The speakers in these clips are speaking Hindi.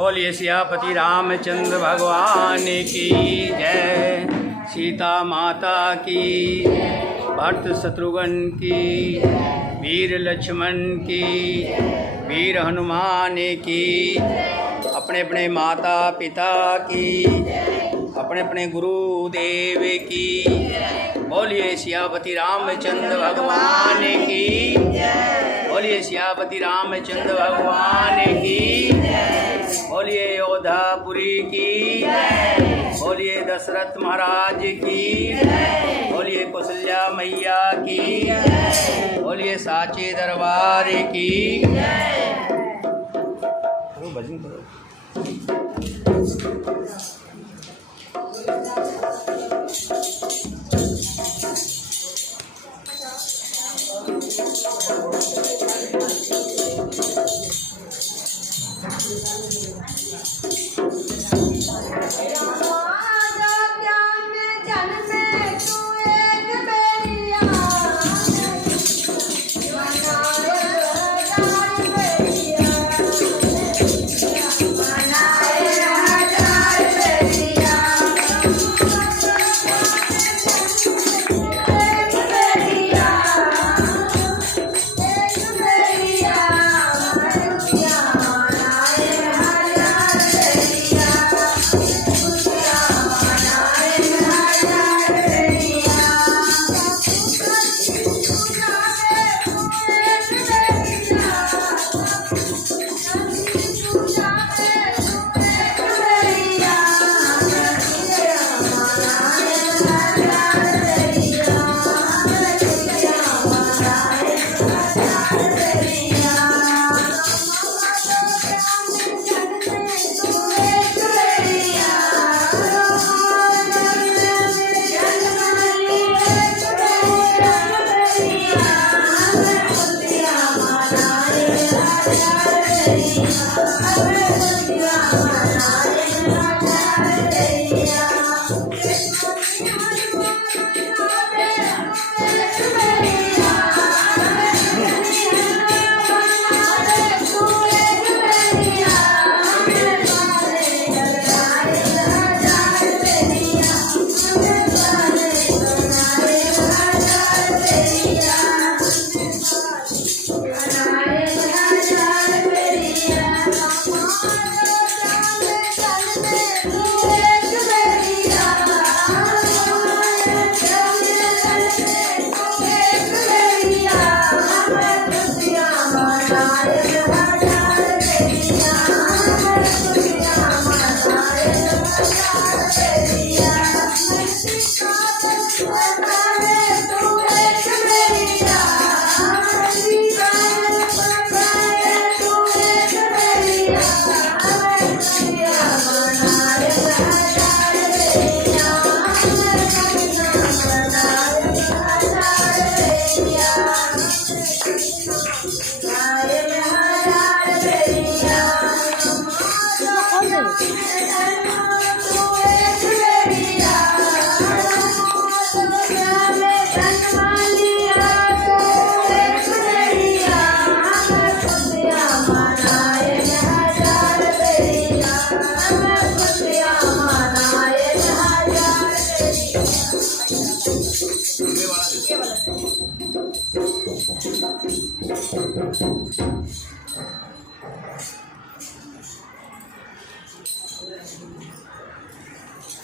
बोलिए सियापति रामचंद्र भगवान की जय, सीता माता की, भरत शत्रुघ्न की, वीर लक्ष्मण की, वीर हनुमान की, अपने अपने माता पिता की, अपने अपने गुरुदेव की। बोलिए सियापति रामचंद्र भगवान की, बोलिए सियापति रामचंद्र भगवान की, बोलिए योधापुरी की, बोलिए दशरथ महाराज की, बोलिए कौशल्या मैया की, बोलिए साचे दरबार की। भजन करो।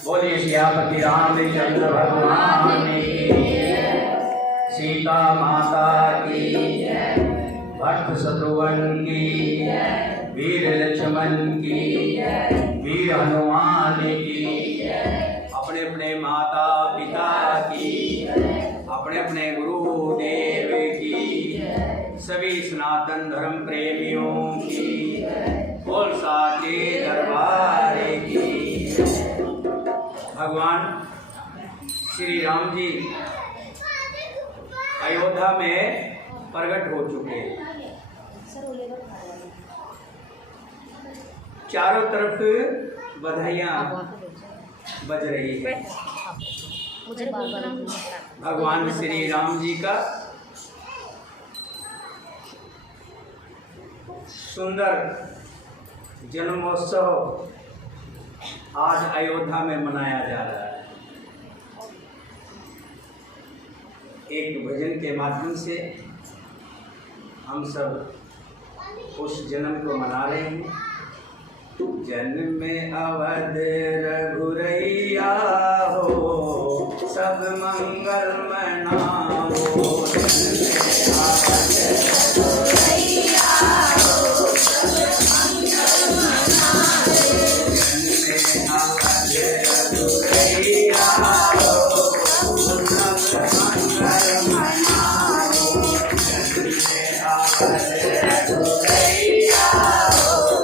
बोलिए सियापति रामचंद्र भगवान की, सीता माता की, भरत शत्रुघ्न की, वीर लक्ष्मण की, वीर हनुमान की, अपने अपने माता पिता की, अपने अपने गुरुदेव की, सभी सनातन धर्म प्रेमियों की, बोल साचे दरबार की। भगवान श्री राम जी अयोध्या में प्रकट हो चुके। चारों तरफ बधाइयाँ बज रही है। भगवान श्री राम जी का सुंदर जन्मोत्सव आज अयोध्या में मनाया जा रहा है। एक भजन के माध्यम से हम सब उस जन्म को मना रहे हैं। जन्म में अवध रघुरैया हो, सब मंगल मनाओ। जन्म में अवध रघुरैया हो, सब मंगल मनाओ। जन्म में अवध रघुरैया हो, सब मंगल मनाओ। जन्म में अवध रघुरैया हो,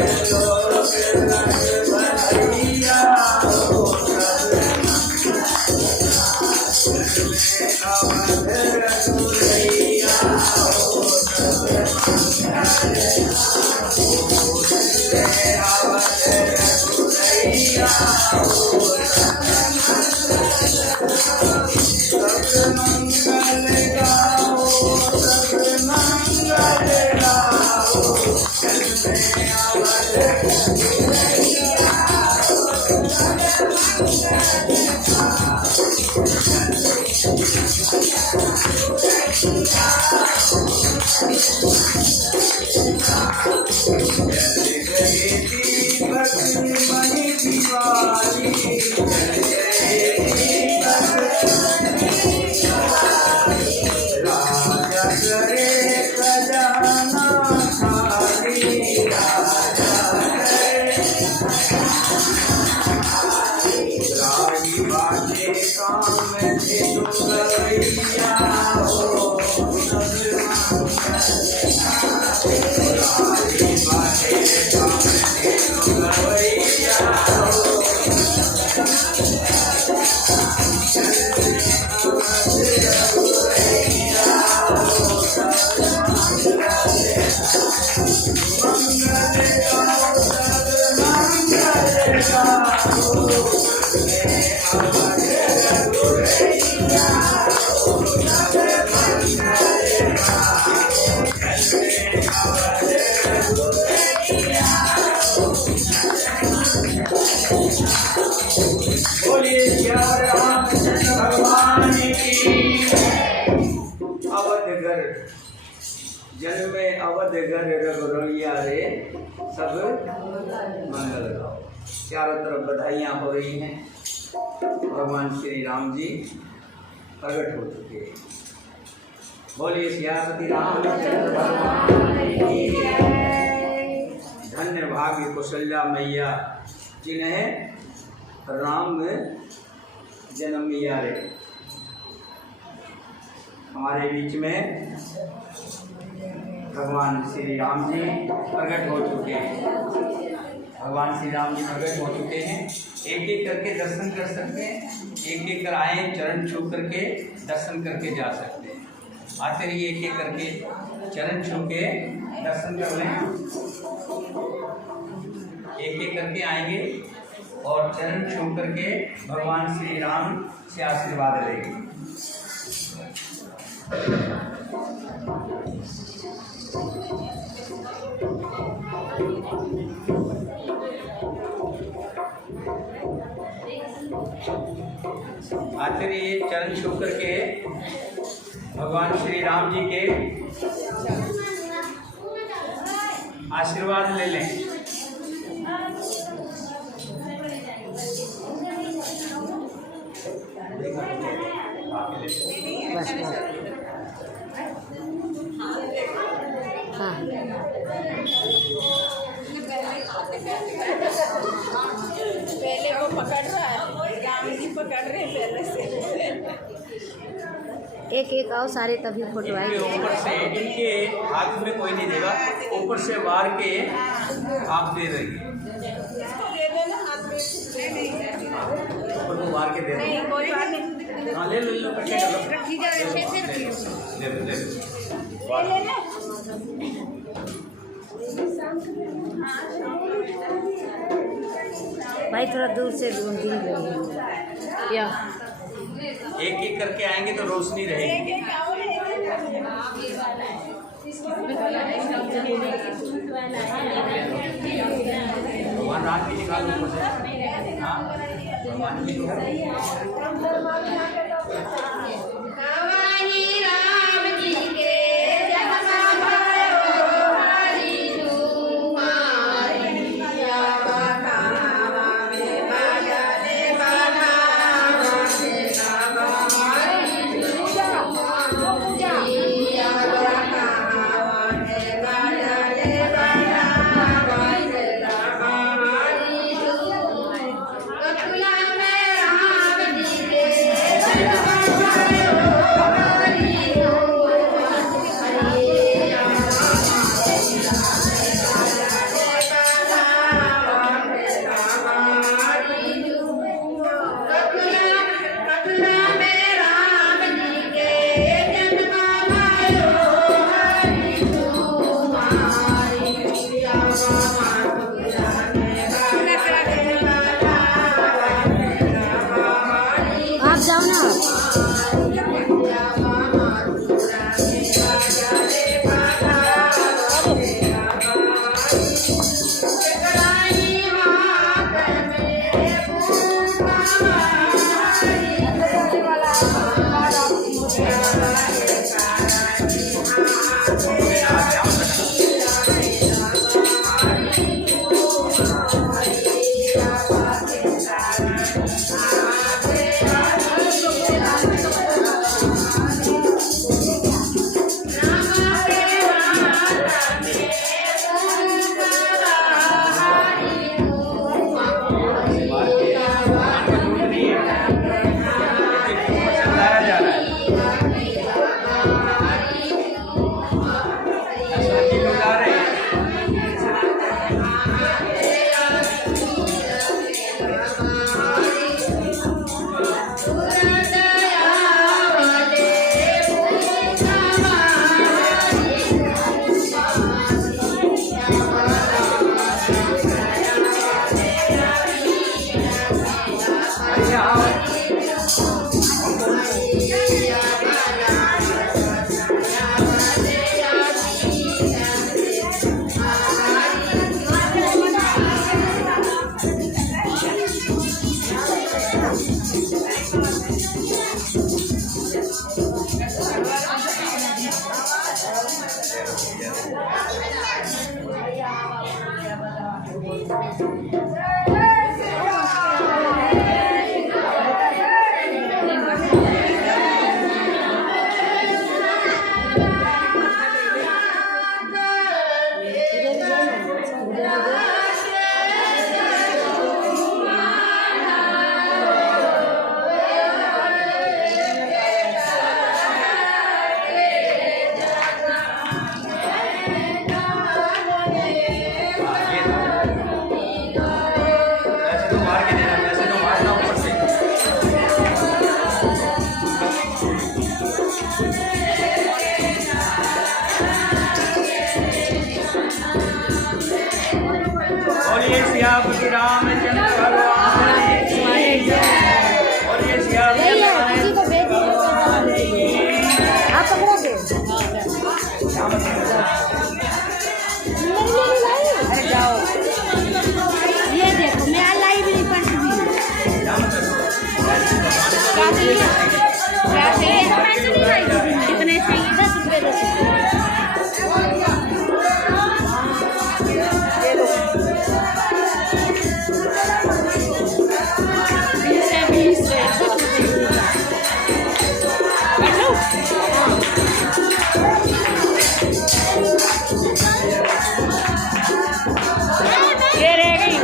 Hello. बोलिए श्याम रामचंद्र भगवान की। अवधगर जन्म में अवधगर रघुरैया रे सब मंगल गाओ। चारों तरफ बधाइयाँ हो रही हैं। भगवान श्री राम जी प्रकट हो चुके हैं। बोलिए सियापति रामचंद्र भगवान की। धन्य भाग्य कौशल्या मैया जिन्हें राम जन्म लिया रे। हमारे बीच में भगवान श्री राम जी प्रकट हो चुके हैं। भगवान श्री राम जी प्रकट हो चुके हैं। एक एक करके दर्शन कर सकते हैं। एक एक कर आए, चरण छू करके दर्शन करके जा सकते हैं। आते रहिए, एक एक करके चरण छू के दर्शन कर लें। एक एक करके आएंगे और चरण छू करके भगवान श्री राम से आशीर्वाद लेंगे। आते रहिए, चरण छू करके भगवान श्री राम जी के आशीर्वाद ले लें। पहले वो पकड़ रहा है, राम जी पकड़ रहे हैं पहले से। एक एक आओ सारे तभी फोटो आएंगे। ऊपर से इनके हाथ में कोई नहीं देगा, ऊपर से वार के आप दे देंगे। दे देना हाथ में, ऊपर को वार के दे देंगे। नहीं कोई बात नहीं। हाँ ले लो इकट्ठे कर लो। रखी जाए, अच्छे से रखी ले लो ले लो। ले लेना। भाई थोड़ा दूर से ढूंढी या एक एक करके आएंगे तो रोशनी रहेगी। एक एक आओ, भगवान राम की निकालो ऊपर से। हाँ भगवान की Bye. ऐसे तो मार के देना, वैसे तो मारना ऊपर से। बोलिए सियापति रामचंद्र भगवान की जय। बोलिए सियापति रामचंद्र भगवान की। आप पकड़ोगे अरे जाओ ये देखो मैं लाइब्रेरी पर भी कितने चाहिए 10 रुपये 10 रुपये ये लो 20 है 20 ये रह गई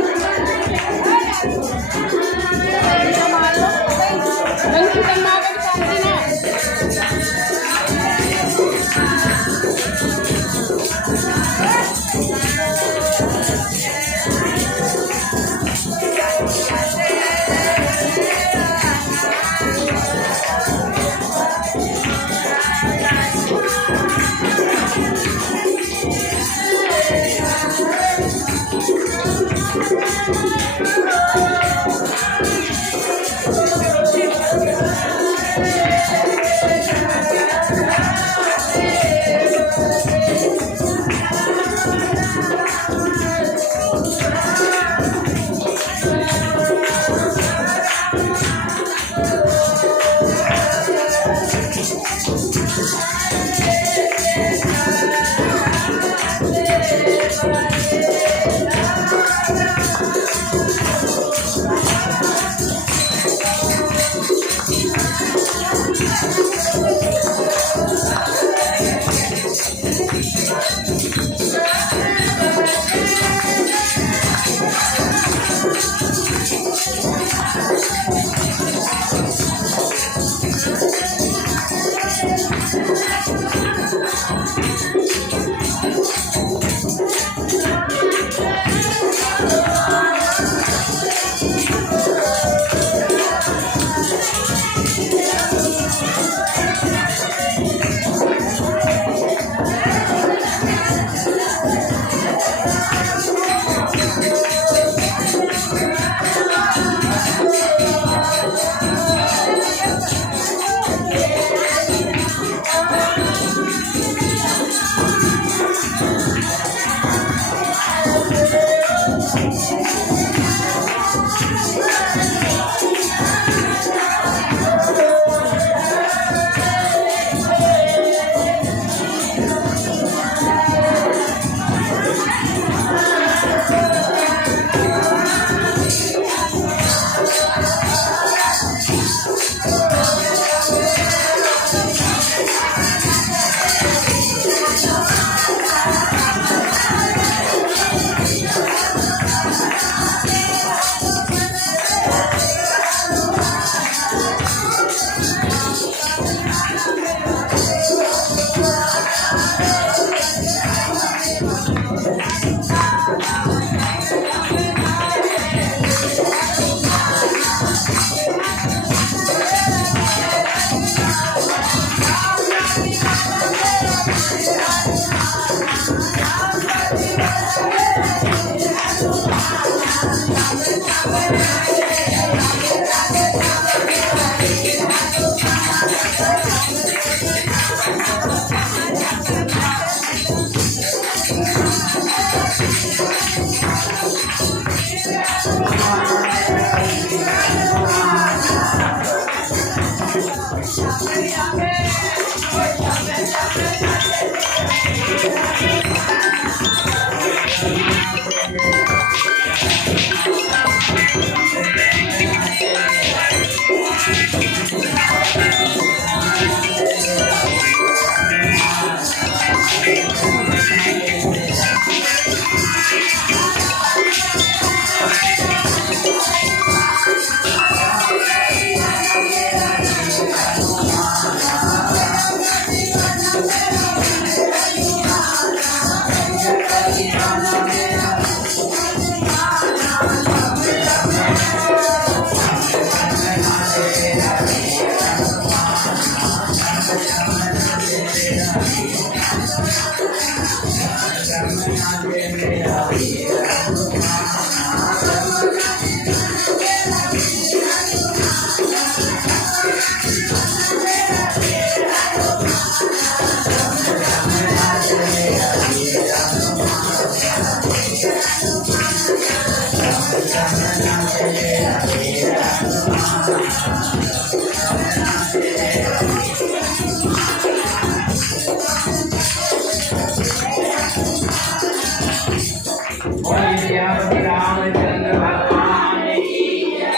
रामचंद्र भगवान की जय,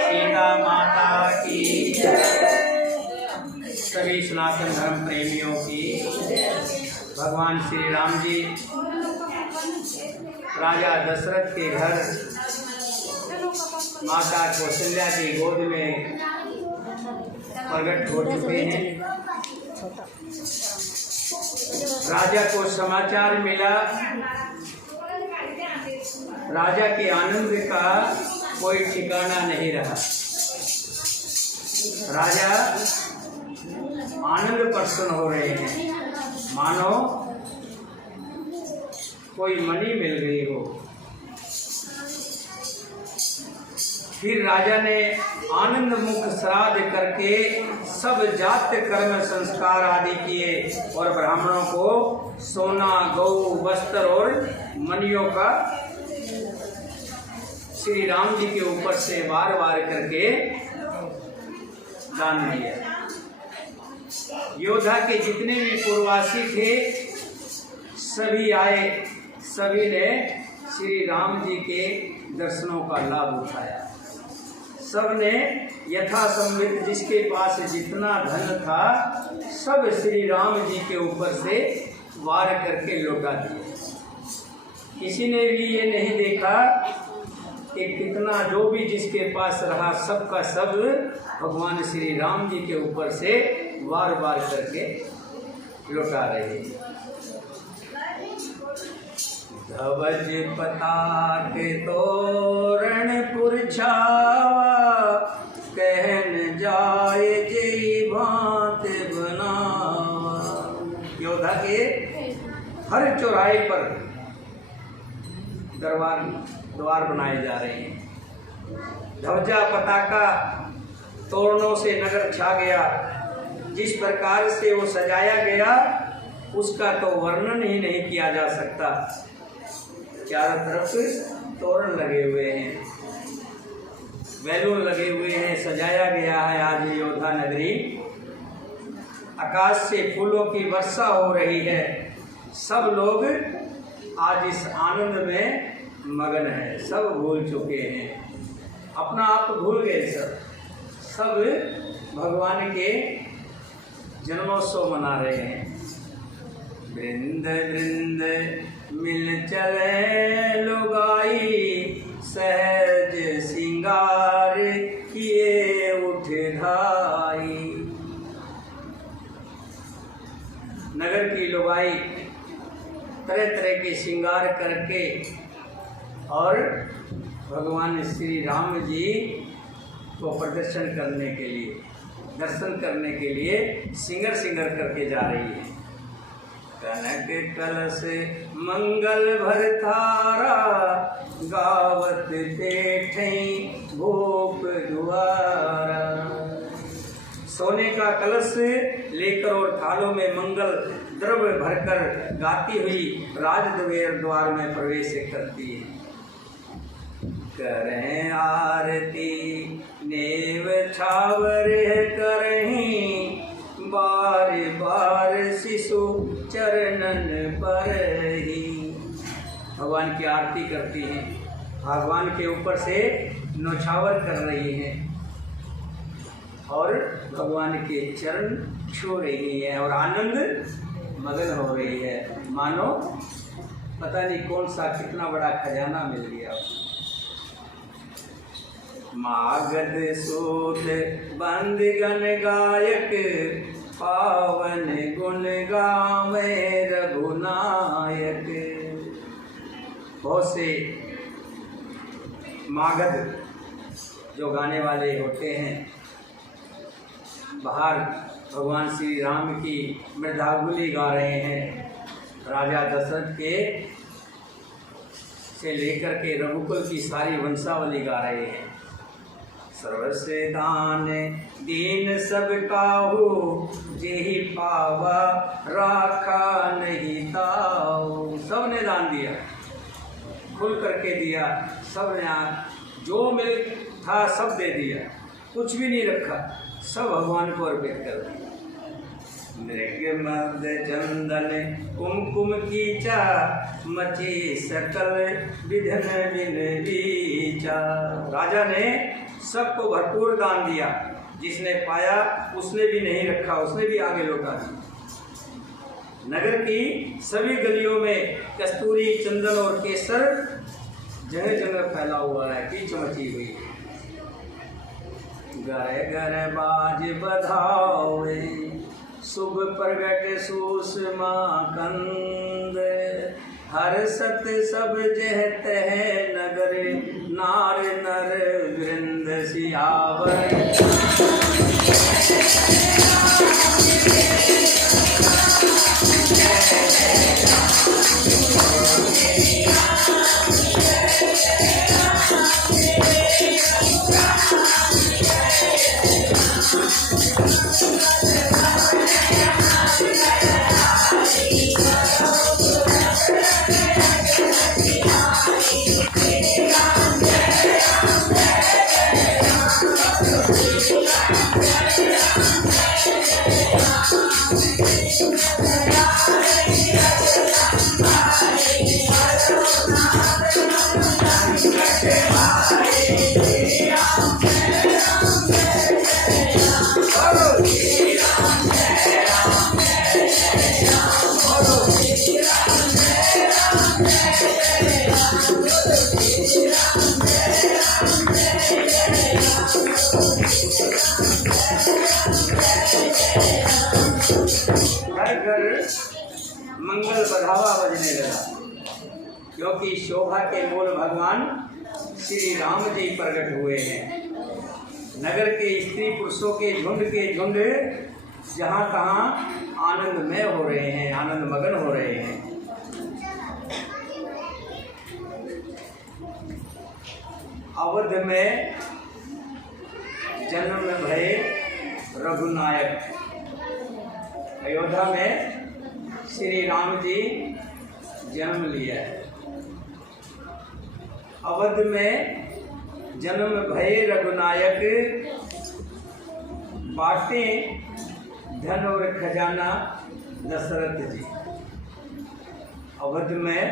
सीता माता की जय, सभी सनातन धर्म प्रेमियों की। भगवान श्री राम जी राजा दशरथ के घर माता कौशल्या की गोद में प्रकट हो चुके हैं। राजा को समाचार मिला, राजा के आनंद का कोई ठिकाना नहीं रहा। राजा आनंद प्रसन्न हो रहे हैं, मानो कोई मणि मिल गई हो। फिर राजा ने आनंद मुख श्राद्ध करके सब जात्य कर्म संस्कार आदि किए और ब्राह्मणों को सोना, गौ, वस्त्र और मणियों का श्री राम जी के ऊपर से वार वार करके दान दिया। योद्धा के जितने भी पूर्ववासी थे सभी आए, सभी ने श्री राम जी के दर्शनों का लाभ उठाया। सबने यथासंवित जिसके पास जितना धन था सब श्री राम जी के ऊपर से वार करके लौटा दिए। किसी ने भी ये नहीं देखा कि कितना जो भी जिसके पास रहा सबका सब भगवान श्री राम जी के ऊपर से वार वार करके लौटा रहे। धवज पताक तोरण पुरछावा, कहन जाए जय भांत बनावा। योद्धा के हर चौराहे पर द्वार बनाए जा रहे हैं। ध्वजा पताका तोरणों से नगर छा गया। जिस प्रकार से वो सजाया गया उसका तो वर्णन ही नहीं किया जा सकता। चारों तरफ तोरण लगे हुए हैं, बैलून लगे हुए हैं, सजाया गया है आज योद्धा नगरी। आकाश से फूलों की वर्षा हो रही है। सब लोग आज इस आनंद में मगन है, सब भूल चुके हैं, अपना आप भूल गए। सब भगवान के जन्मोत्सव मना रहे हैं। वृंद वृंद मिल चले लुगाई, सहज सिंगार किए उठ धाई। नगर की लुगाई तरह तरह के श्रृंगार करके और भगवान श्री राम जी को प्रदर्शन करने के लिए, दर्शन करने के लिए सिंगर करके जा रही है। कनक कलश मंगल भरथारा गावत बैठई भोप द्वारा। सोने का कलश लेकर और थालों में मंगल द्रव्य भरकर गाती हुई राजद्वार द्वार में प्रवेश करती है। करें आरती नेव छावर करहीं, बार बार शिशु चरणन पर ही। भगवान की आरती करती हैं, भगवान के ऊपर से नौछावर कर रही हैं और भगवान के चरण छू रही है और आनंद मगन हो रही है, मानो पता नहीं कौन सा कितना बड़ा खजाना मिल गया। मागध सूत बंदगन गायक, पावन गुण गावे रघुनायक। बहुत से मागध जो गाने वाले होते हैं बाहर भगवान श्री राम की मृदावली गा रहे हैं। राजा दशरथ के से लेकर के रघुकुल की सारी वंशावली गा रहे हैं। सर्वस्य दान दीन सब काहू, जेहि पावा राखा नहीं ताऊ। सब ने दान दिया, खुल करके दिया, सब ने जो मिल था सब दे दिया, कुछ भी नहीं रखा, सब भगवान को अर्पित कर दिया। मृग मद चंदन कुमकुम कीचा, मची सकल विधन बिन लीचा। राजा ने सबको भरपूर दान दिया, जिसने पाया उसने भी नहीं रखा, उसने भी आगे लौटा दिया। नगर की सभी गलियों में कस्तूरी, चंदन और केसर जगह जगह फैला हुआ है, कीच मची हुई है। घर घर बाज बधावे, शुभ प्रगट सुषमा कंद। हर सत सब जहत है नगर, नार नर वृंद सियावर। मंगल बढ़ावा बजने लगा, क्योंकि शोभा के मूल भगवान श्री राम जी प्रकट हुए हैं। नगर के स्त्री पुरुषों के झुंड जहाँ तहाँ आनंदमय हो रहे हैं, आनंद मगन हो रहे हैं। अवध में जन्म भये रघुनायक। अयोध्या में श्री राम जी जन्म लिया है। अवध में जन्म भये रघुनायक, बाटे धन और खजाना दशरथ जी। अवध में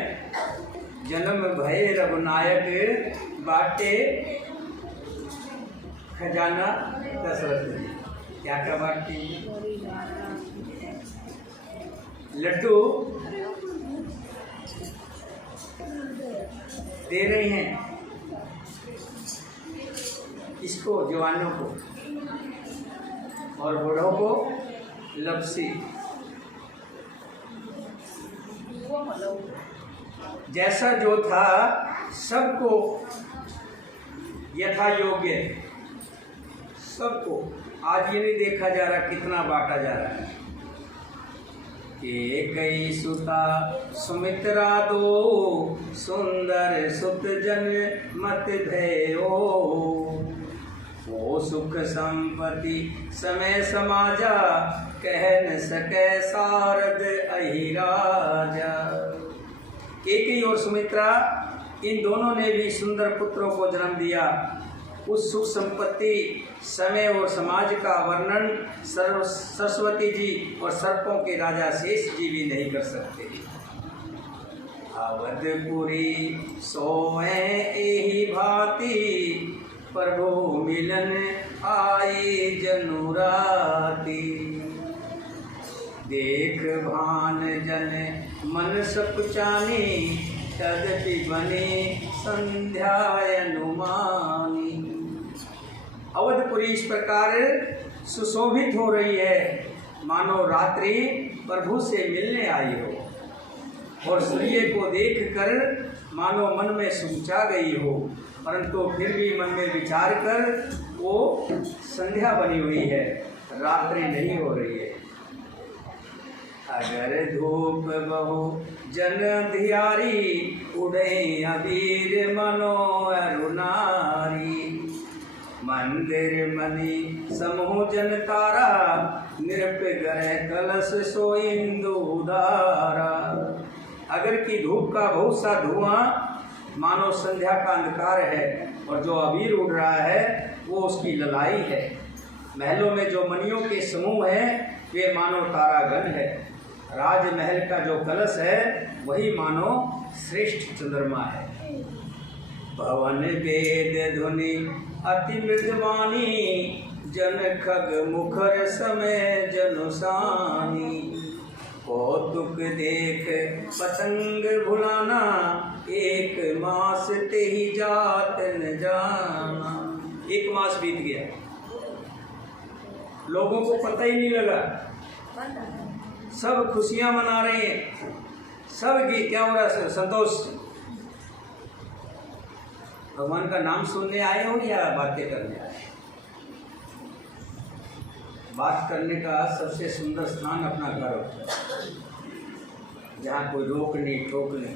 जन्म भये रघुनायक, बाटे खजाना दशरथ जी। क्या क्या बाटी? लड्डू दे रहे हैं इसको, जवानों को, और बूढ़ों को लपसी। जैसा जो था सबको यथा योग्य, सबको। आज ये नहीं देखा जा रहा कितना बांटा जा रहा है, कई सुता सुमित्रा दो, सुंदर सुत जन मत भयो। वो सुख संपत्ति समय समाजा, कह न सके सारद अहि राजा। केकई और सुमित्रा इन दोनों ने भी सुंदर पुत्रों को जन्म दिया। उस सुख संपत्ति, समय और समाज का वर्णन सरस्वती जी और सर्पों के राजा शेष जी भी नहीं कर सकते। अवधपुरी सोए एहि भांति, प्रभु मिलन आए जनुराती। देख भान जन मन सकुचानी, तदपि बने संध्या अनुमानी। अवधपुरी इस प्रकार सुशोभित हो रही है मानो रात्रि प्रभु से मिलने आई हो, और सूर्य को देखकर मानो मन में सूझा गई हो, परंतु फिर भी मन में विचार कर वो संध्या बनी हुई है, रात्रि नहीं हो रही है। अगर धूप बहु जन धियारी, उड़े अबीर मनो अरुणारी। मंदिर मणि समूह जन तारा, निरपग्रह कलश सो इंदु धारा। अगर की धूप का बहुत सा धुआं मानो संध्या का अंधकार है, और जो अबीर उड़ रहा है वो उसकी ललाई है। महलों में जो मणियों के समूह हैं वे मानो तारागण है। राजमहल का जो कलश है वही मानो श्रेष्ठ चंद्रमा है। पवन वेद ध्वनि अति मृदवानी, जन खग मुखर समय जनुसानी। कौतुक देख पतंग भुलाना, एक मास ते ही जात न जाना। एक मास बीत गया, लोगों को पता ही नहीं लगा, सब खुशियां मना रहे हैं, सब की क्या हो रहा है, संतोष। भगवान का नाम सुनने आए हो या बातें करने आए? बात करने का सबसे सुंदर स्थान अपना घर होता है, जहाँ कोई रोक नहीं टोक नहीं।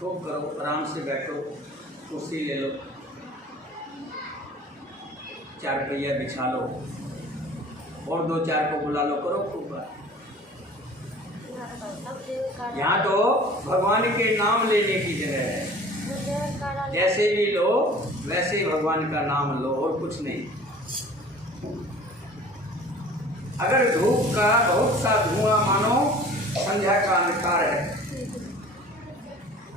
टोक करो, आराम से बैठो, कुर्सी ले लो, चार पहिया बिछा लो, और दो चार को बुला लो, करो खूब बात। यहाँ तो भगवान के नाम लेने की जगह है, जैसे भी लो वैसे ही भगवान का नाम लो, और कुछ नहीं। अगर धूप का बहुत सा धुआं मानो संध्या का अंधकार है।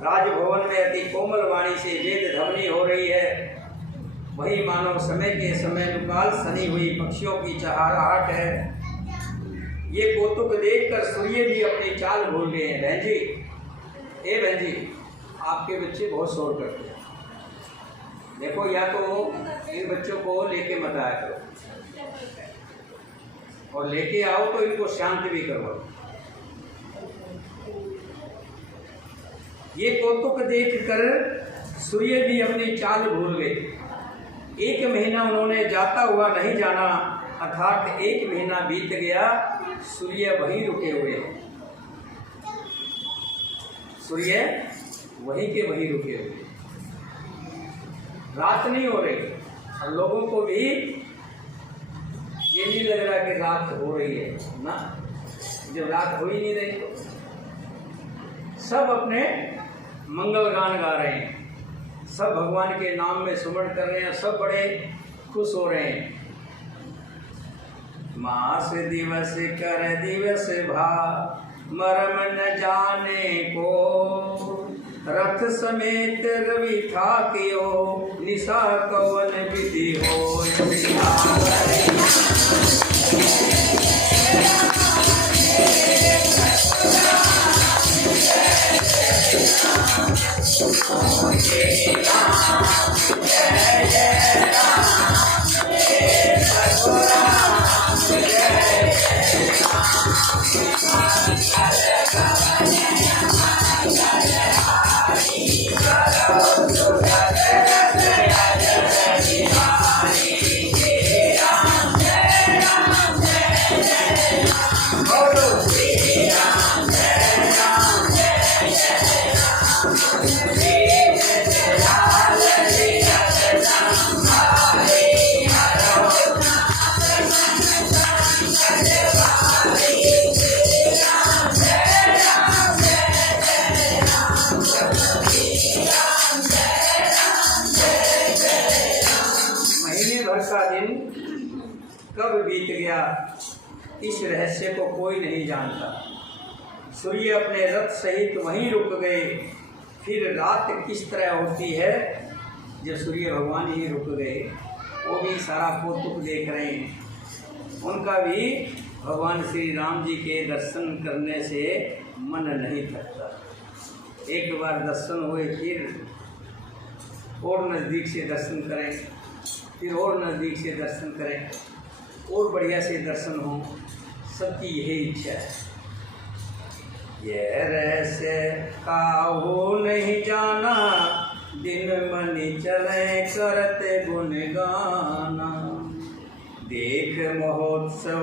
राजभवन में अति कोमल वाणी से वेद ध्वनि हो रही है, वही मानो समय के समय नुकाल सनी हुई पक्षियों की चहचहाहट है। ये कौतुक देखकर सूर्य भी अपनी चाल भूल गए हैं। बहन जी, ए बहन जी, आपके बच्चे बहुत शोर करते हैं, देखो या तो इन बच्चों को लेके मत आया करो, और लेके आओ तो इनको शांत भी करो। ये कौतुक देखकर सूर्य भी अपनी चाल भूल गए। एक महीना उन्होंने जाता हुआ नहीं जाना, अर्थात एक महीना बीत गया, सूर्य वहीं रुके हुए। सूर्य वहीं के वहीं रुके हुए, रात नहीं हो रही, और लोगों को भी ये नहीं लग रहा कि रात हो रही है ना। जब रात हो ही नहीं रही तो सब अपने मंगल गान गा रहे हैं, सब भगवान के नाम में सुमरण कर रहे हैं, सब बड़े खुश हो रहे हैं। मास दिवस कर दिवस भा, मरम न जाने को। रथ समेत रवि था कियो, निशा कवन विधि हो। का दिन कब बीत गया, इस रहस्य को कोई नहीं जानता। सूर्य अपने रथ सहित वहीं रुक गए। फिर रात किस तरह होती है जब सूर्य भगवान ही रुक गए। वो भी सारा कौतुक देख रहे हैं। उनका भी भगवान श्री राम जी के दर्शन करने से मन नहीं थकता। एक बार दर्शन हुए फिर और नज़दीक से दर्शन करें, फिर और नज़दीक से दर्शन करें, और बढ़िया से दर्शन हो। सबकी यही इच्छा है। यह रहस्य काहू नहीं जाना, दिन मनि चले करते गुण गाना। देख महोत्सव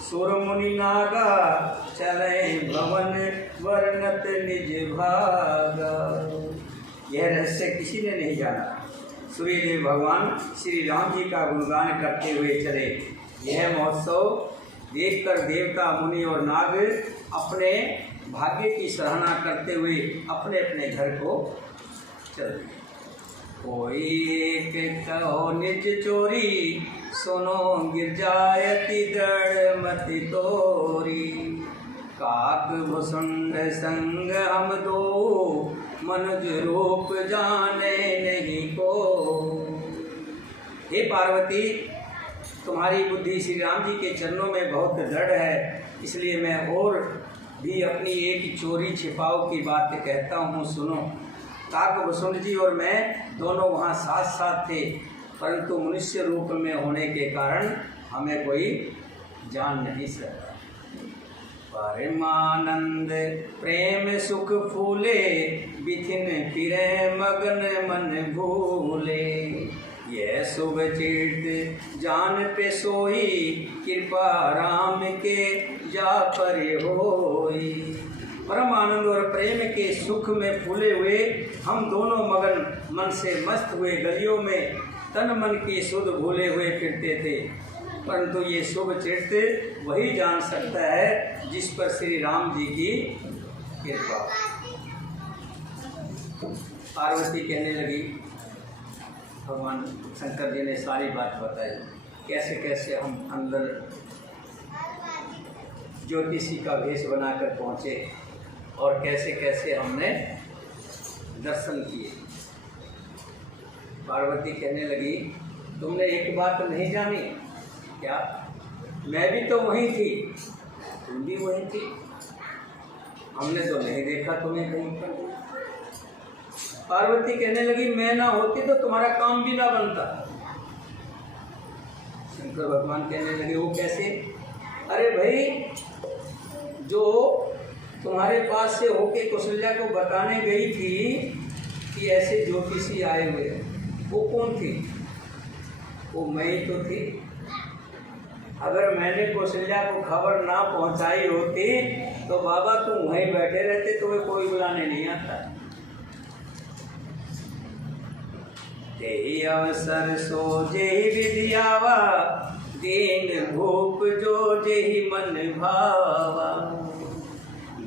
सुर मुनि नागा, चले भवन वर्णत निज भागा। यह रहस्य किसी ने नहीं जाना। सूर्यदेव भगवान श्री राम जी का गुणगान करते हुए चले। यह महोत्सव देखकर देवता मुनि और नाग अपने भाग्य की सराहना करते हुए अपने अपने घर को चल दिए। कोई एक कहो निज चोरी, सुनो गिरजायति दृढ़ मति तोरी। काक भुसुंड संग हम दो, मनुज रूप जाने नहीं को। हे पार्वती, तुम्हारी बुद्धि श्री राम जी के चरणों में बहुत दृढ़ है, इसलिए मैं और भी अपनी एक चोरी छिपाओ की बात कहता हूँ, सुनो। काकभूषण जी और मैं दोनों वहाँ साथ साथ थे, परंतु मनुष्य रूप में होने के कारण हमें कोई जान नहीं सकता। परमानंद प्रेम सुख फूले, बिथिन फिरे मगन मन भूले। यह शुभ चीर्त जान पे सोई, कृपा राम के जा पर होई। परम आनंद और प्रेम के सुख में फूले हुए हम दोनों मगन मन से मस्त हुए गलियों में तन मन की सुध भूले हुए फिरते थे, परंतु ये शुभ चीर्त वही जान सकता है जिस पर श्री राम जी की कृपा। पार्वती कहने लगी, भगवान शंकर जी ने सारी बात बताई, कैसे कैसे हम अंदर ज्योतिषी का भेष बनाकर पहुँचे और कैसे कैसे हमने दर्शन किए। पार्वती कहने लगी, तुमने एक बात नहीं जानी क्या? मैं भी तो वहीं थी, तुम भी वहीं थी, हमने तो नहीं देखा तुम्हें कहीं पर। पार्वती कहने लगी, मैं ना होती तो तुम्हारा काम भी ना बनता। शंकर भगवान कहने लगे, वो कैसे? अरे भाई, जो तुम्हारे पास से होके कौशल्या को बताने गई थी कि ऐसे ज्योतिषी आए हुए, वो कौन थी? वो मैं ही तो थी। अगर मैंने कौशल्या को खबर ना पहुंचाई होती तो बाबा तुम वहीं बैठे रहते, तुम्हें कोई बुलाने नहीं आता। तेहि अवसर सो जेहि विधियावा, दीन भूप जो जेहि मन भावा।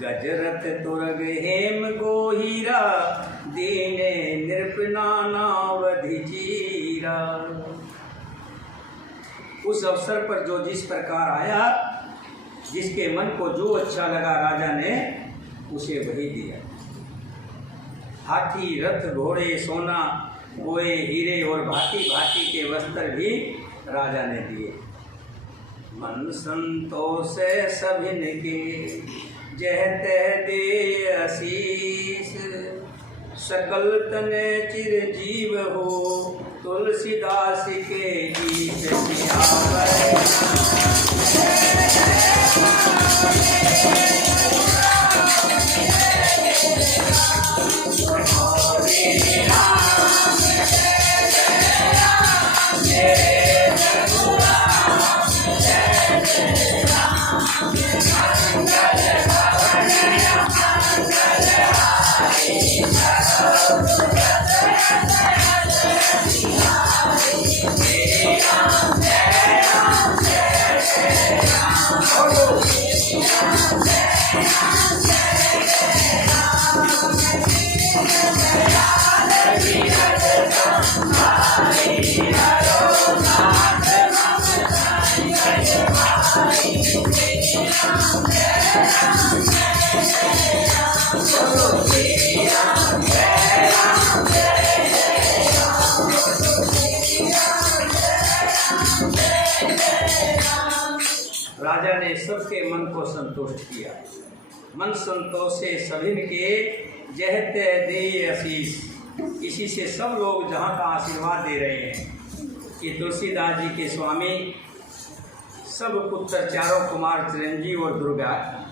गजरथ तुरग हेम गोहीरा, दीने नृपनानावधि चीरा। उस अवसर पर जो जिस प्रकार आया, जिसके मन को जो अच्छा लगा राजा ने उसे वही दिया। हाथी रथ घोड़े सोना गोए हीरे और भांति भांति के वस्त्र भी राजा ने दिए। मन संतोष सभिन के, जह तह दे आशीष। सकल तने चिर जीव हो, तुलसीदास के गीत और राजा ने सबके मन को संतुष्ट किया। मन संतोषे सभिन के जहत दे आशीष। इसी से सब लोग जहाँ का आशीर्वाद दे रहे हैं कि तुलसीदास जी के स्वामी सब पुत्र चारों कुमार चिरंजीव और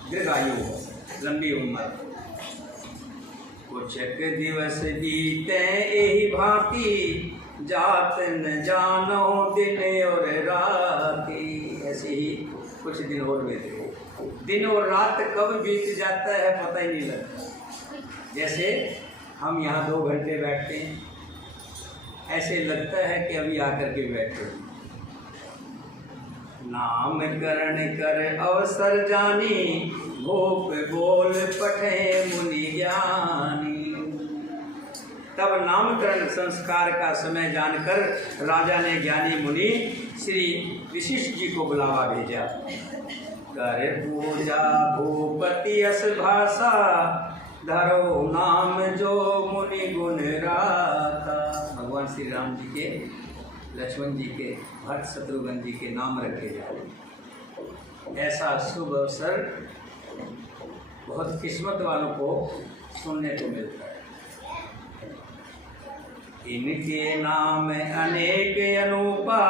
दीर्घायु हो, लंबी उम्र। कुछ दिवस बीते एही भांति, जात न जानो दिन और राती। ऐसे ही कुछ दिन और बीते, दिन और रात कब बीत जाता है पता ही नहीं लगता। जैसे हम यहाँ 2 घंटे बैठते हैं, ऐसे लगता है कि अभी आकर के बैठे। नाम करण कर अवसर जानी, गोप बोल पठे मुनि ज्ञानी। तब नामकरण संस्कार का समय जानकर राजा ने ज्ञानी मुनि श्री वशिष्ठ जी को बुलावा भेजा। कर पूजा भूपति अस भाषा, धरो नाम जो मुनि गुण राता। भगवान श्री राम जी के, लक्ष्मण जी के, भरत शत्रुघ्न जी के नाम रखे जाए। ऐसा शुभ अवसर बहुत किस्मत वालों को सुनने को मिलता है। इनके नाम अनेक अनूपा,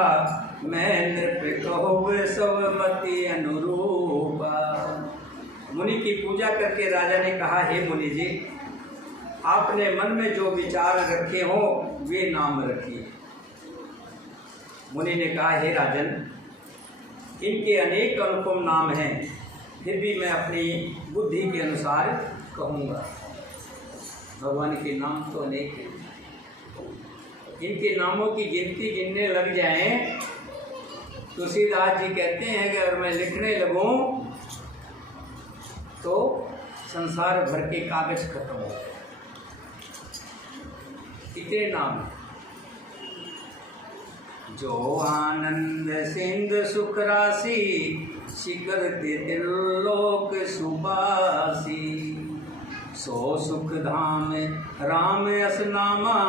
मैं नृप कहूँ सब मति अनुरूपा। मुनि की पूजा करके राजा ने कहा, हे मुनि जी, आपने मन में जो विचार रखे हो वे नाम रखिए। मुनि ने कहा, हे राजन, इनके अनेक अनुपम नाम हैं, फिर भी मैं अपनी बुद्धि के अनुसार कहूँगा। भगवान के नाम तो अनेक हैं, इनके नामों की गिनती गिनने लग जाएं, तुलसीदास जी कहते हैं कि अगर मैं लिखने लगूं तो संसार भर के कागज खत्म हो गए। इतने नाम हैं। जो आनंद सिंध सुख राशि, शिखर त्रिलोक सुबासी। सो सुख धाम राम अस नामा,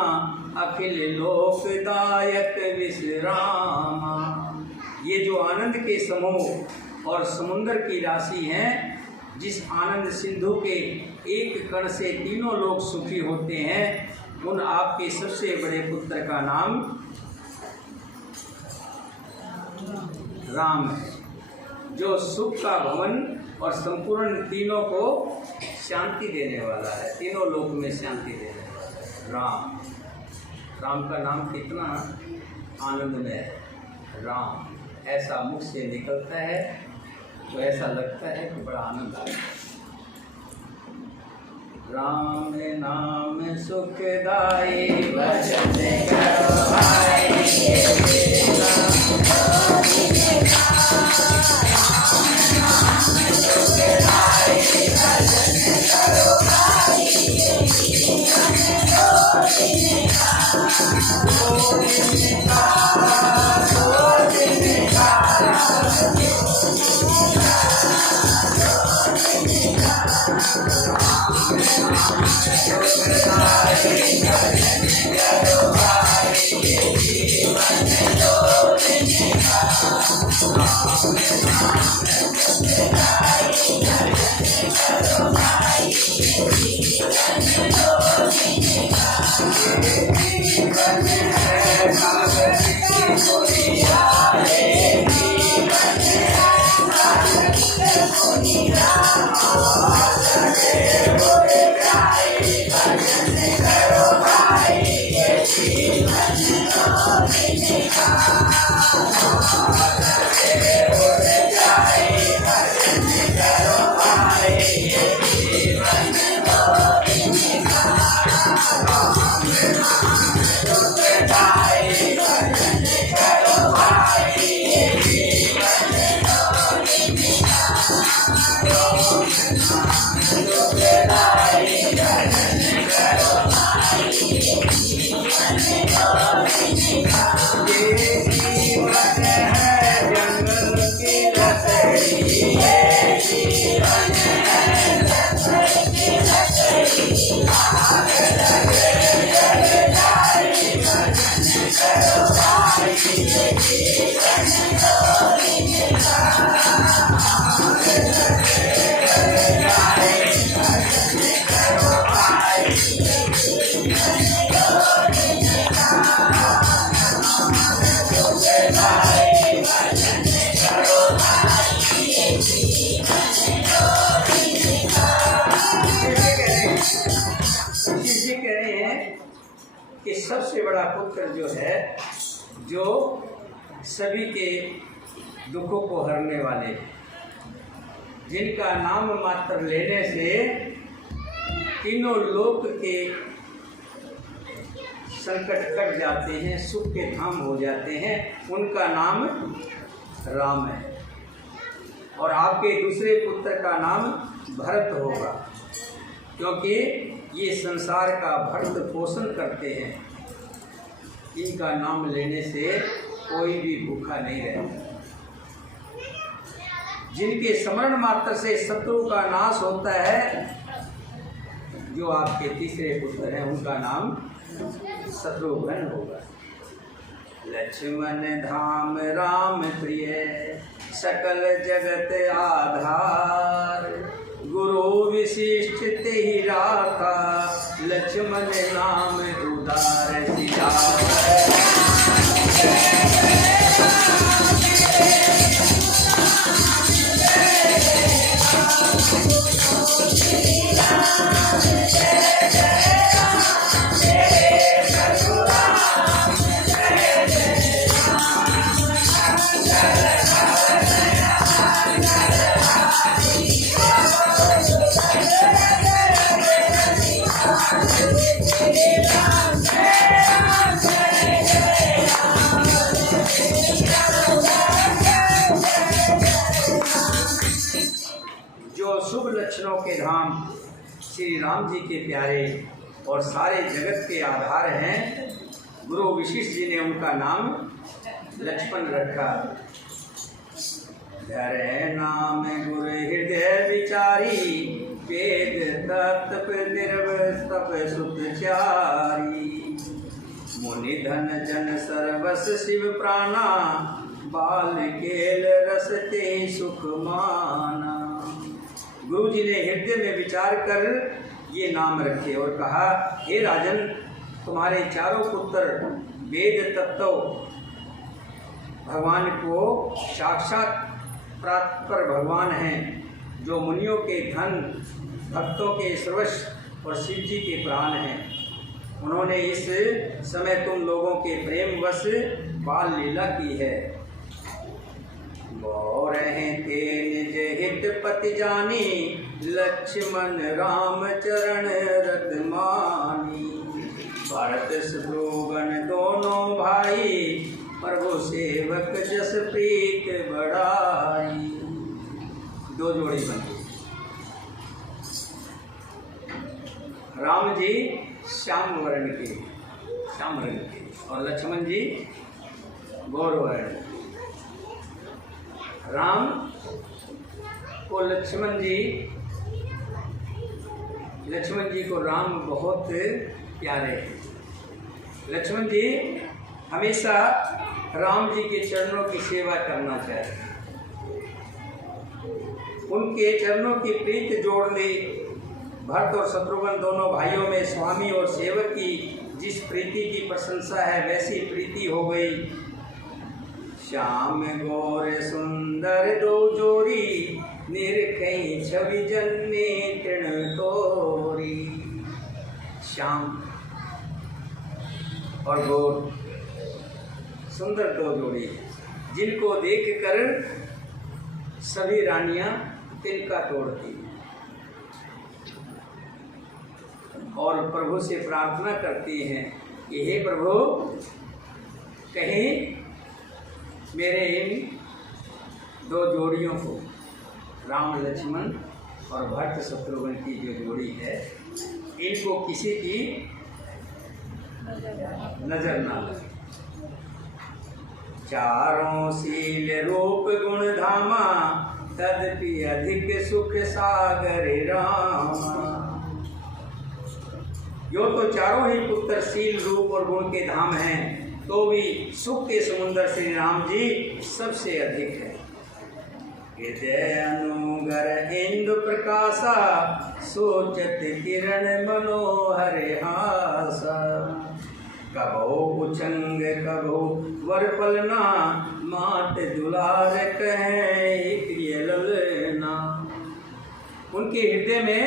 अखिल लोकदायक विश्रामा। ये जो आनंद के समूह और समुंदर की राशि हैं, जिस आनंद सिंधु के एक कण से तीनों लोग सुखी होते हैं, उन आपके सबसे बड़े पुत्र का नाम राम है, जो सुख का भवन और संपूर्ण तीनों को शांति देने वाला है, तीनों लोक में शांति देने वाला है। राम, राम का नाम कितना आनंदमय है। राम ऐसा मुख से निकलता है तो ऐसा लगता है कि बड़ा आनंद आता है। राम नाम सुखदाई, भजन करो भाई। Thank you. शिष्य कह रहे हैं कि सबसे बड़ा पुत्र जो है, जो सभी के दुखों को हरने वाले, जिनका नाम मात्र लेने से तीनों लोक के संकट कट जाते हैं, सुख के धाम हो जाते हैं, उनका नाम राम है। और आपके दूसरे पुत्र का नाम भरत होगा, क्योंकि ये संसार का भरत पोषण करते हैं। इनका नाम लेने से कोई भी भूखा नहीं रहता। जिनके स्मरण मात्र से शत्रु का नाश होता है, जो आपके तीसरे पुत्र हैं, उनका नाम शत्रुघ्न होगा। लक्ष्मण धाम राम प्रिय, सकल जगत आधार, गुरु विशिष्ट तेहि राखा, लक्ष्मण नाम उदार सिधार। जो शुभ लक्षणों के धाम श्री राम जी के प्यारे और सारे जगत के आधार हैं, गुरु वशिष्ठ जी ने उनका नाम लक्ष्मण रखा। धरे नाम गुरु हृदय विचारी, वेद तत्व निर्वस्तप सुतचारी, मुनि धन जन सर्वस शिव प्राणा, बाल केल रस ते सुख माना। गुरु जी ने हृदय में विचार कर ये नाम रखे और कहा, हे राजन, तुम्हारे चारों पुत्र वेद तत्व भगवान को साक्षात प्राप्त भगवान हैं, जो मुनियों के धन, भक्तों के सर्वस्व और शिव जी के प्राण हैं। उन्होंने इस समय तुम लोगों के प्रेम वश बाल लीला की है। गौर हैं ते निज हित पति जानी, लक्ष्मण राम चरण रत मानी, भरत शत्रुघ्न दोनों भाई, प्रभु सेवक जस प्रीत बढ़ाई। दो जोड़ी बनी। राम जी श्याम वर्ण के, श्याम रंग के, और लक्ष्मण जी गौर वर्ण। राम को लक्ष्मण जी को राम बहुत प्यारे हैं। लक्ष्मण जी हमेशा राम जी के चरणों की सेवा करना चाहिए। उनके चरणों की प्रीत जोड़ ली। भरत और शत्रुघ्न दोनों भाइयों में स्वामी और सेवक की जिस प्रीति की प्रशंसा है, वैसी प्रीति हो गई। श्याम गौर सुंदर दो जोड़ी, निरखई छवि जन्ने तृण तोरी। श्याम और गौर सुंदर दो जोड़ी, जिनको देखकर सभी रानियां तिनका तोड़ती और प्रभु से प्रार्थना करती हैं कि हे प्रभु, कहीं मेरे इन दो जोड़ियों को, राम लक्ष्मण और भरत शत्रुघ्न की जो जोड़ी है, इनको किसी की नजर ना लगे। चारों शील रूप गुण धामा, तदपि अधिक सुख सागर रामा। जो तो चारों ही पुत्र शील रूप और गुण के धाम हैं, तो भी सुख के समुद्र श्री राम जी सबसे अधिक है। हृदय अनुगर इंदु प्रकाशा, सोचत किरण मनोहर हासा। कबो उछंग कबो वर पलना, मात दुलार कहे प्रिय ललना। उनके हृदय में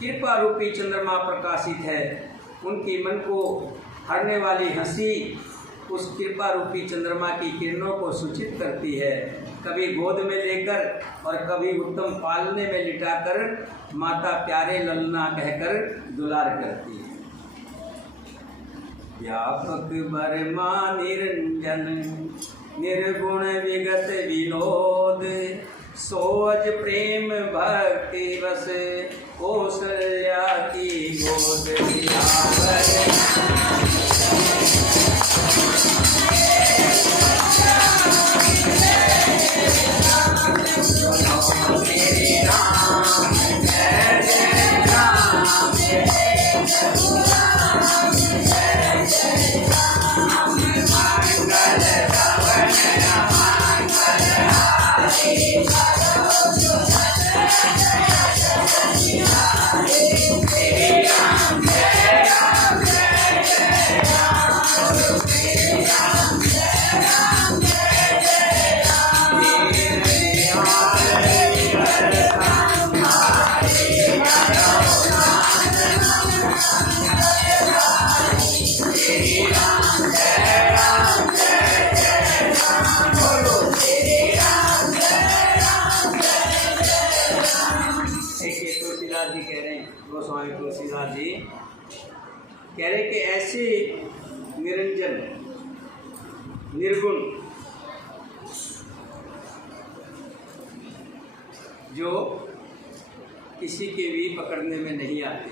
कृपा रूपी चंद्रमा प्रकाशित है। उनकी मन को हरने वाली हंसी उस कृपा रूपी चंद्रमा की किरणों को सूचित करती है। कभी गोद में लेकर और कभी उत्तम पालने में लिटाकर माता प्यारे ललना कहकर दुलार करती है। व्यापक बर्मा निरंजन, निर्गुण विगत विनोद, सोज प्रेम भक्ति बस, कौशल्या की गोद कह रहे कि ऐसे निरंजन निर्गुण जो किसी के भी पकड़ने में नहीं आते,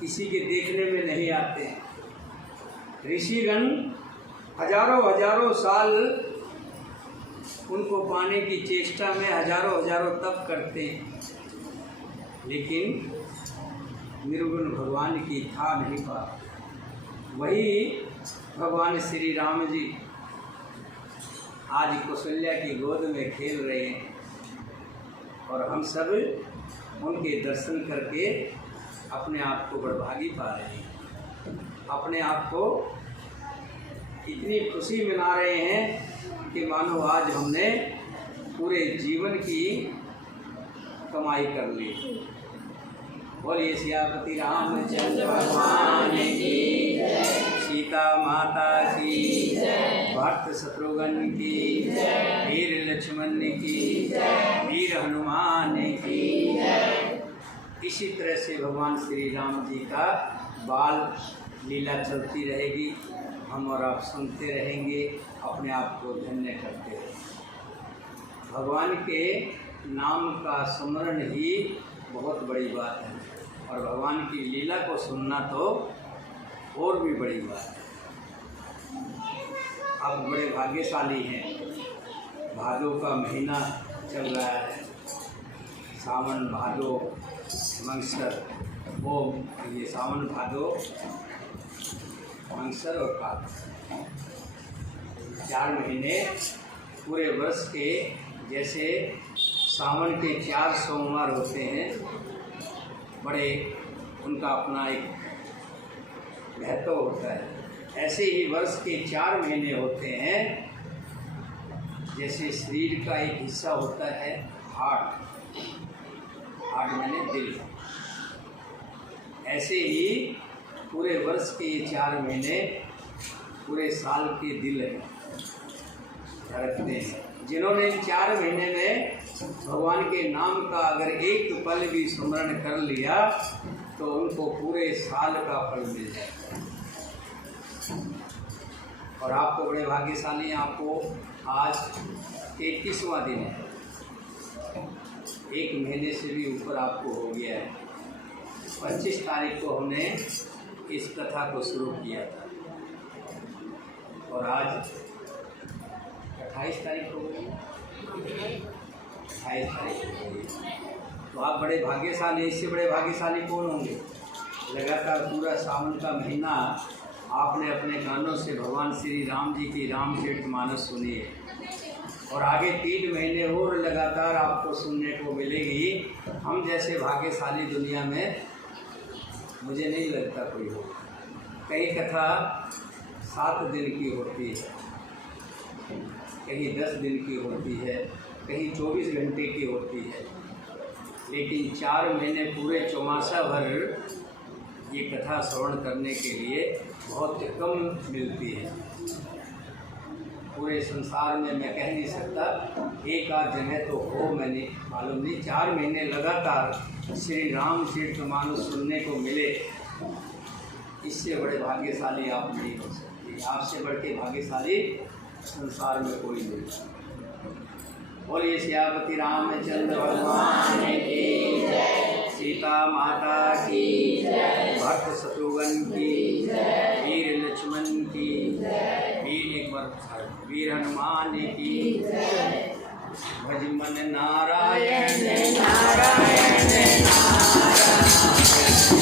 किसी के देखने में नहीं आते। ऋषिगण हजारों हजारों साल उनको पाने की चेष्टा में हजारों हजारों तप करते हैं, लेकिन निर्गुण भगवान की था नहीं पाते। वही भगवान श्री राम जी आज कौशल्या की गोद में खेल रहे हैं और हम सब उनके दर्शन करके अपने आप को बड़भागी पा रहे हैं। अपने आप को इतनी खुशी मना रहे हैं कि मानो आज हमने पूरे जीवन की कमाई कर ली। बोलिए सियापति रामचंद्र भगवान की जय, सीता माता की जय, भक्त शत्रुघ्न की जय, वीर लक्ष्मण की जय, वीर हनुमान की जय। इसी तरह से भगवान श्री राम जी का बाल लीला चलती रहेगी। हम और आप सुनते रहेंगे, अपने आप को धन्य करते रहेंगे। भगवान के नाम का स्मरण ही बहुत बड़ी बात है और भगवान की लीला को सुनना तो और भी बड़ी बात है। आप बड़े भाग्यशाली हैं। भादो का महीना चल रहा है, सावन भादो मंगसर, वो ये सावन भादो मंगसर और काल 4 महीने पूरे वर्ष के। जैसे सावन के 4 सोमवार होते हैं, बड़े उनका अपना एक महत्व होता है, ऐसे ही वर्ष के 4 महीने होते हैं। जैसे शरीर का एक हिस्सा होता है हार्ट, हार्ट माने दिल, ऐसे ही पूरे वर्ष के 4 महीने पूरे साल के दिल धड़कते हैं। जिन्होंने इन 4 महीने में भगवान के नाम का अगर एक पल भी स्मरण कर लिया तो उनको पूरे साल का फल मिल जाएगा। और आपको बड़े भाग्यशाली, आपको आज 31वां दिन है, 1 महीने से भी ऊपर आपको हो गया है। 25 तारीख को हमने इस कथा को शुरू किया था और आज 28 तारीख हो गई, 28 तारीख हो गई। तो आप बड़े भाग्यशाली, इससे बड़े भाग्यशाली कौन होंगे। लगातार पूरा सावन का महीना आपने अपने कानों से भगवान श्री राम जी की रामचरितमानस सुनी है। और आगे 3 महीने और लगातार आपको सुनने को मिलेगी। हम जैसे भाग्यशाली दुनिया में मुझे नहीं लगता कोई हो। कई कथा 7 दिन की होती है, कहीं 10 दिन की होती है, कहीं 24 घंटे की होती है, लेकिन 4 महीने पूरे चौमासा भर ये कथा श्रवण करने के लिए बहुत कम मिलती है। पूरे संसार में मैं कह नहीं सकता, एक आध जगह तो हो, मैंने मालूम नहीं। 4 महीने लगातार श्री राम चरितमानस सुनने को मिले, इससे बड़े भाग्यशाली आप नहीं हो सकते। आपसे बढ़ के भाग्यशाली संसार में कोई नहीं। बोलिए सियापति रामचंद्र भगवान की जय, सीता माता की जय, भक्त शत्रुघ्न की जय, वीर लक्ष्मण की जय, वीर हनुमान की जय। भज मन नारायण नारायण नारायण।